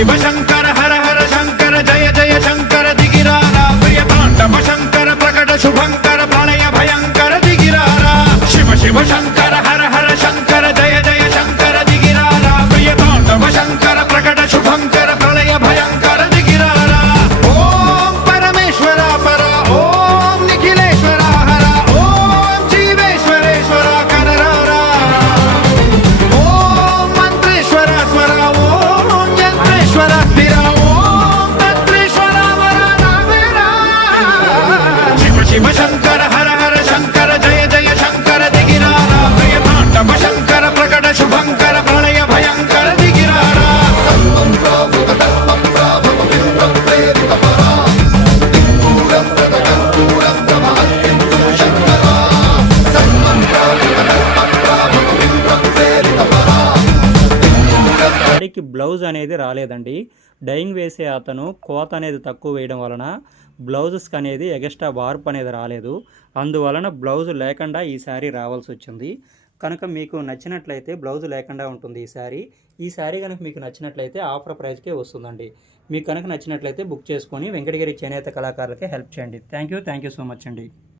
శివ శంకర హర హర శంకర జయ జయ శంకర దిగిరారా ప్రియ తాండవ శంకర ప్రకట శుభంకర ప్రళయ భయంకర దిగిరారా శివ శివ శంకర హర హర శంకర జయ జయ శంకర దిగిరారా ప్రియ తాండవ శంకర ప్రకట శుభంకర ప్రళయ భయంకర దిగిరారా ఓం పరమేశ్వర పర ఓం నిఖిలేశ్వర హర ఓం జీవేశ్వరేశ్వర కనరారా ఓం మంత్రేశ్వర స్వర ఓం యంత్రేశ్వర స్థిర ఓం తంత్రేశ్వర వర నావేరా శివ శివ శంకర హర హర శంకర జయ జయ శంకర దిగిరారా ప్రియ తాండవ శంకర ప్రకట శుభంకర ప్రళయ భయంకర దిగిరారా సారీకి బ్లౌజ్ అనేది రాలేదండి. డైయింగ్ వేసే అతను కోత అనేది తక్కువ వేయడం వలన బ్లౌజెస్కి అనేది ఎక్స్ట్రా వార్ప్ అనేది రాలేదు. అందువలన బ్లౌజ్ లేకుండా ఈ శారీ రావాల్సి వచ్చింది. కనుక మీకు నచ్చినట్లయితే బ్లౌజ్ లేకుండా ఉంటుంది ఈ శారీ కనుక మీకు నచ్చినట్లయితే ఆఫర్ ప్రైస్కే వస్తుందండి. మీకు కనుక నచ్చినట్లయితే బుక్ చేసుకొని వెంకటగిరి చేనేత కళాకారులకి హెల్ప్ చేయండి. థ్యాంక్ యూ సో మచ్ అండి.